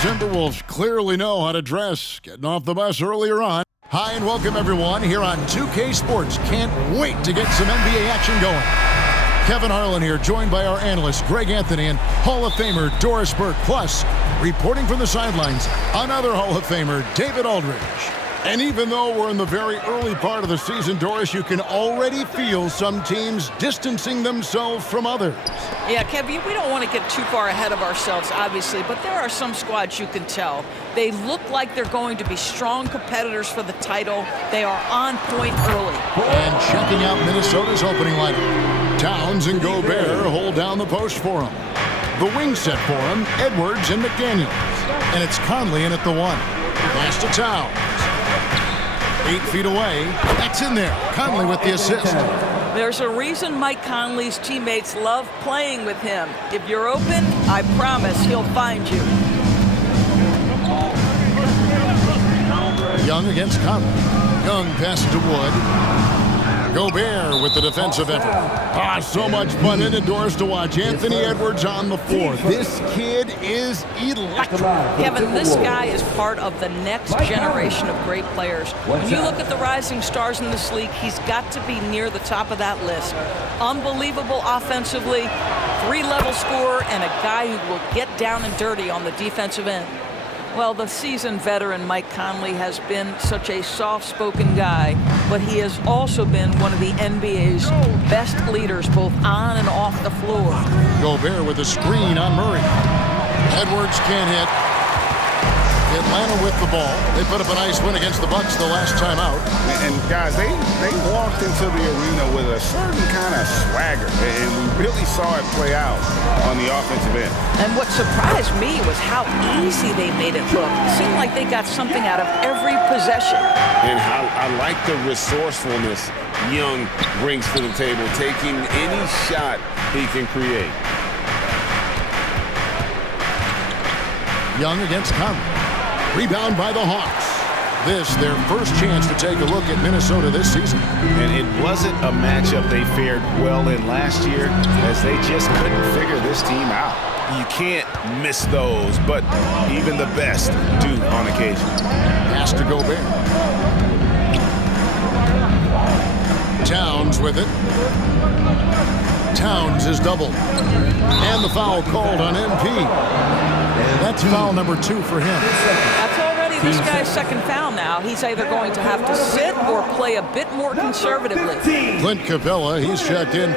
Timberwolves clearly know how to dress, getting off the bus earlier on. Hi and welcome everyone here on 2K Sports. Can't wait to get some NBA action going. Kevin Harlan here, joined by our analyst Greg Anthony and Hall of Famer Doris Burke. Plus, reporting from the sidelines, another Hall of Famer, David Aldridge. And even though we're in the very early part of the season, Doris, you can already feel some teams distancing themselves from others. Yeah, Kevin, we don't want to get too far ahead of ourselves, obviously, but there are some squads you can tell. They look like they're going to be strong competitors for the title. They are on point early. And checking out Minnesota's opening lineup. Towns and Gobert hold down the post for him. The wing set for him, Edwards and McDaniels. And it's Conley in at the one. Pass to Towns. 8 feet away. That's in there. Conley with the assist. There's a reason Mike Conley's teammates love playing with him. If you're open, I promise he'll find you. Young against Conley. Young passes to Wood. Gobert with the defensive effort. So much fun indoors to watch. Anthony Edwards on the floor. This kid is electric. Kevin, this guy is part of the next generation of great players. When you look at the rising stars in this league, he's got to be near the top of that list. Unbelievable offensively, 3-level scorer, and a guy who will get down and dirty on the defensive end. Well, the seasoned veteran Mike Conley has been such a soft-spoken guy, but he has also been one of the NBA's best leaders, both on and off the floor. Gobert with a screen on Murray. Edwards can't hit. Atlanta with the ball. They put up a nice win against the Bucks the last time out. And guys, they walked into the arena with a certain kind of swagger, and we really saw it play out on the offensive end. And what surprised me was how easy they made it look. It seemed like they got something out of every possession. And I like the resourcefulness Young brings to the table, taking any shot he can create. Young against Conley. Rebound by the Hawks. This, their first chance to take a look at Minnesota this season. And it wasn't a matchup they fared well in last year, as they just couldn't figure this team out. You can't miss those, but even the best do on occasion. Pass to Gobert. Towns with it. Towns is doubled. And the foul called on MP. That's foul number 2 for him. That's already this guy's second foul now. He's either going to have to sit or play a bit more conservatively. Clint Capella, he's checked in.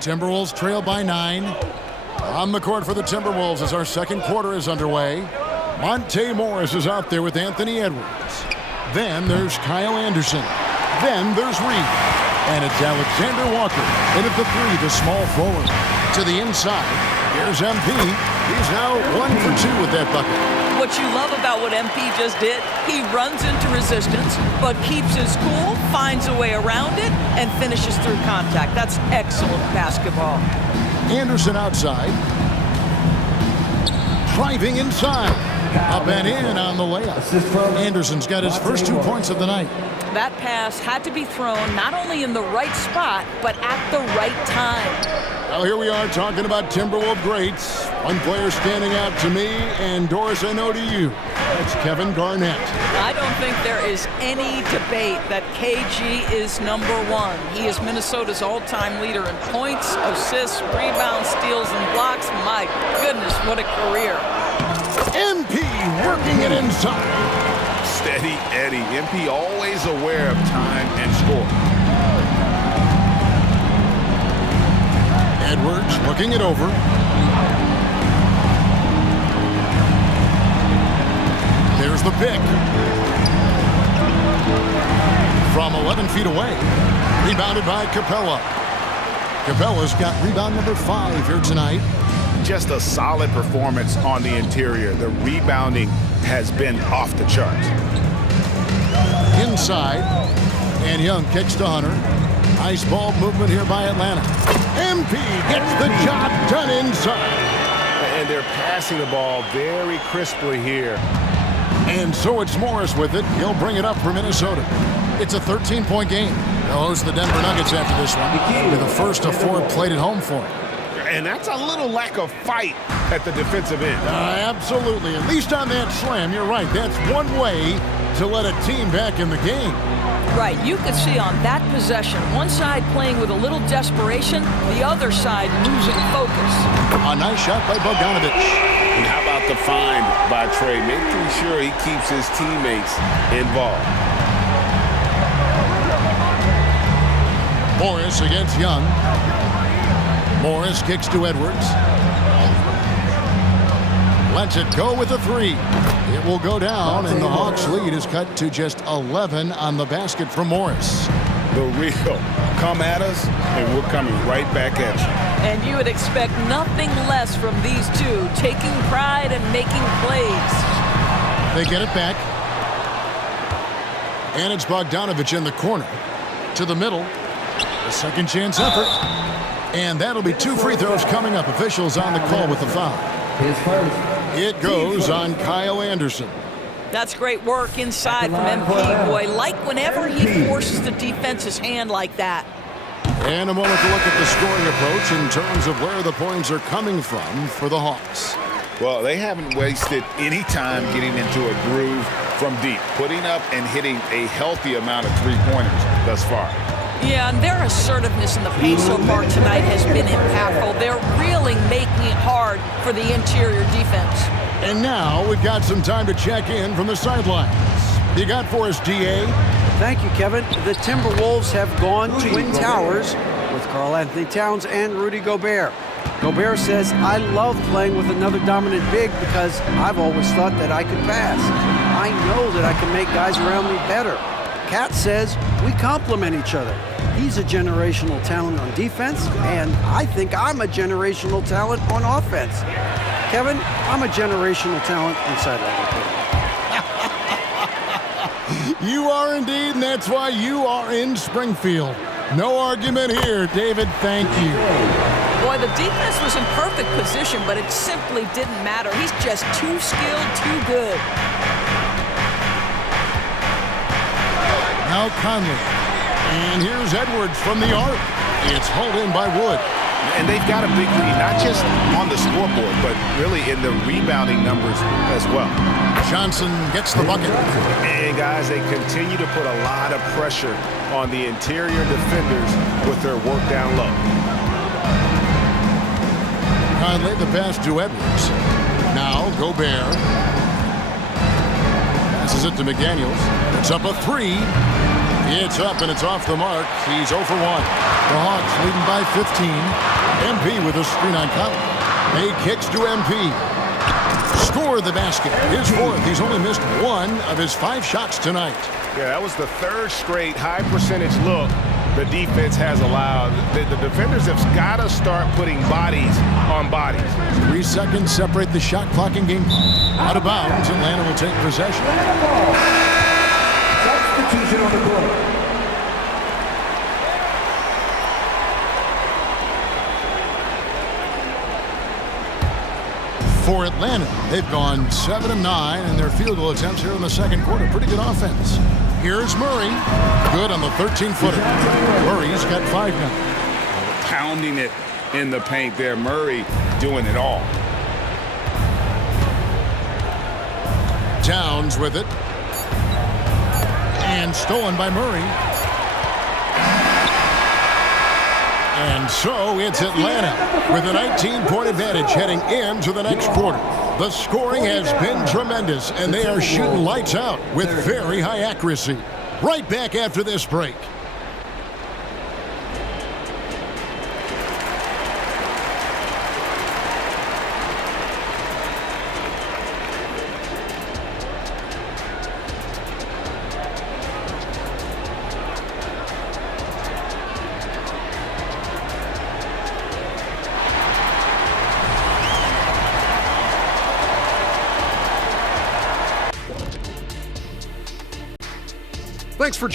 Timberwolves trail by 9. On the court for the Timberwolves as our second quarter is underway. Monte Morris is out there with Anthony Edwards. Then there's Kyle Anderson. Then there's Reed. And it's Alexander Walker. In at the 3, the small forward. To the inside. Here's MP. He's now 1 for 2 with that bucket. What you love about what MP just did, he runs into resistance, but keeps his cool, finds a way around it, and finishes through contact. That's excellent basketball. Anderson outside. Driving inside. Up and in on the layup. Anderson's got his first 2 points of the night. That pass had to be thrown not only in the right spot, but at the right time. Well, here we are talking about Timberwolves greats. One player standing out to me, and Doris, I know to you. That's Kevin Garnett. I don't think there is any debate that KG is number 1. He is Minnesota's all-time leader in points, assists, rebounds, steals, and blocks. My goodness, what a career. MP working it inside. Steady Eddie. MP always aware of time and score. Edwards looking it over. There's the pick. From 11 feet away. Rebounded by Capella. Capella's got rebound number 5 here tonight. Just a solid performance on the interior. The rebounding has been off the charts. Inside, and Young kicks to Hunter. Nice ball movement here by Atlanta. MP gets the job done inside. And they're passing the ball very crisply here. And so it's Morris with it. He'll bring it up for Minnesota. It's a 13-point game. They'll host the Denver Nuggets after this one. It'll be the first of 4 played at home for them. And that's a little lack of fight at the defensive end. Absolutely. At least on that slam, you're right. That's one way to let a team back in the game. Right. You could see on that possession, one side playing with a little desperation, the other side losing focus. A nice shot by Bogdanovic. And how about the find by Trey, making sure he keeps his teammates involved. Morris against Young. Morris kicks to Edwards. Lets it go with a 3. It will go down, and the Hawks' lead is cut to just 11 on the basket from Morris. The real come at us, and we're coming right back at you. And you would expect nothing less from these two, taking pride and making plays. They get it back. And it's Bogdanovic in the corner. To the middle. A second chance effort. And that'll be 2 free throws coming up. Officials on the call with the foul. It goes on Kyle Anderson. That's great work inside from MP. Boy, like whenever he forces the defense's hand like that. And a moment to look at the scoring approach in terms of where the points are coming from for the Hawks. Well, they haven't wasted any time getting into a groove from deep, putting up and hitting a healthy amount of 3-pointers thus far. Yeah, and their assertiveness in the paint so far tonight has been impactful. They're really making it hard for the interior defense. And now we've got some time to check in from the sidelines. You got for us, DA? Thank you, Kevin. The Timberwolves have gone Twin Towers with Karl-Anthony Towns and Rudy Gobert. Gobert says, I love playing with another dominant big because I've always thought that I could pass. I know that I can make guys around me better. Cat says, we complement each other. He's a generational talent on defense, and I think I'm a generational talent on offense. Kevin, I'm a generational talent on sideline reporting. You are indeed, and that's why you are in Springfield. No argument here, David. Thank you. Boy, the defense was in perfect position, but it simply didn't matter. He's just too skilled, too good. Now Conley. And here's Edwards from the arc. It's hauled in by Wood. And they've got a big lead, not just on the scoreboard, but really in the rebounding numbers as well. Johnson gets the bucket. And guys, they continue to put a lot of pressure on the interior defenders with their work down low. Conley the pass to Edwards. Now Gobert. Passes it to McDaniels. It's up a 3. It's up and it's off the mark. He's 0 for 1. The Hawks leading by 15. MP with a screen on Conley. He kicks to MP. Score the basket. His 4th. He's only missed 1 of his 5 shots tonight. Yeah, that was the 3rd straight high percentage look the defense has allowed. The defenders have got to start putting bodies on bodies. 3 seconds separate the shot clock and game clock. Out of bounds, Atlanta will take possession. Substitution on the court. For Atlanta, they've gone 7 of 9 in their field goal attempts here in the second quarter. Pretty good offense. Here's Murray. Good on the 13-footer. Murray's got 5 now. Pounding it in the paint there. Murray doing it all. Towns with it. And stolen by Murray. And so it's Atlanta with a 19-point advantage heading into the next quarter. The scoring has been tremendous, and they are shooting lights out with very high accuracy. Right back after this break. Thanks for joining